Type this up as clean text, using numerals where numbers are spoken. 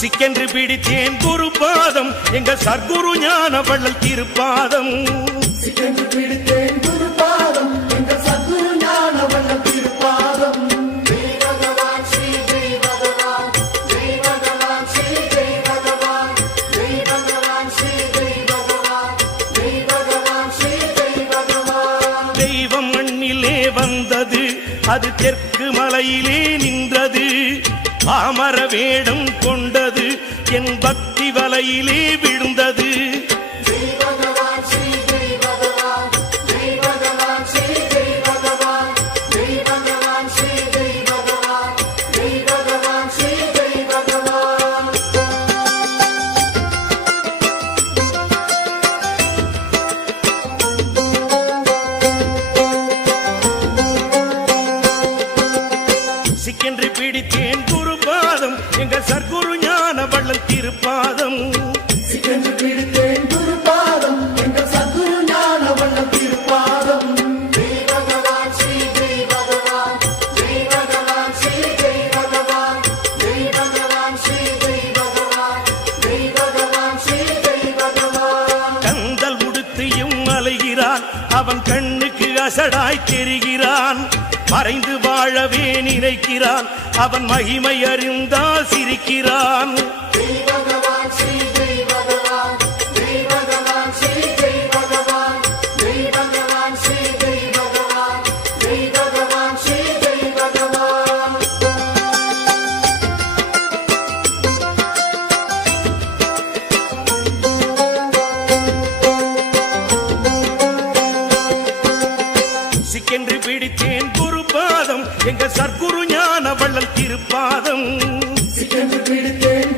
சிக்கென்று பிடித்தேன் குருபாதம் எங்கள் சர்க்குரு ஞான வள்ளல் திருப்பாதம். சிக்கென்று பிடித்தேன் குருபாதம் எங்கள் சர்க்குரு ஞான வள்ளல் திருப்பாதம். ஜெய் பகவான் ஸ்ரீ ஜெய் பகவான், ஜெய் பகவான் ஸ்ரீ ஜெய் பகவான், ஜெய் பகவான் ஸ்ரீ ஜெய் பகவான், ஜெய் பகவான் ஸ்ரீ ஜெய் பகவான். தெய்வம் மண்ணிலே வந்தது, அது தெற்கு மலையிலே நின்றது. பாமர வேடம் கொண்டது, என் பக்தி வலையிலே விழுந்தது. ஜெய் பகவான் ஸ்ரீ ஜெய் பகவான், ஜெய் பகவான் ஸ்ரீ ஜெய் பகவான், ஜெய் பகவான் ஸ்ரீ ஜெய் பகவான், ஜெய் பகவான் ஸ்ரீ ஜெய் பகவான். சிக்கென்று பிடித்தேன் குருபாதம் எங்கள் சர்க்குரு ஞான வள்ளல் திருப்பாதம். சிக்கென்று பிடித்தேன் குருபாதம் எங்கள் சர்க்குரு ஞான வள்ளல் திருப்பாதம். ஜெய் பகவான் ஸ்ரீ ஜெய் பகவான், ஜெய் பகவான் ஸ்ரீ ஜெய் பகவான், ஜெய் பகவான் ஸ்ரீ ஜெய் பகவான், ஜெய் பகவான் ஸ்ரீ ஜெய் பகவான். கந்தல் உடுத்தியும் அலைகிறான், அவன் கண்ணுக்கு அசடாய் தெரிகிறான். மறைந்து வாழவே நினைக்கிறான், அவன் மகிமை அறிந்தால் சிரிக்கிறான். ஜெய் பகவான் ஸ்ரீ ஜெய் பகவான், ஜெய் பகவான் ஸ்ரீ ஜெய் பகவான், ஜெய் பகவான் ஸ்ரீ ஜெய் பகவான், ஜெய் பகவான் ஸ்ரீ ஜெய் பகவான். சிக்கென்று பிடித்தேன் குருபாதம் எங்கள் சர்க்குரு ஞான வள்ளல் திருப்பாதம். சிக்கென்று பிடித்தேன்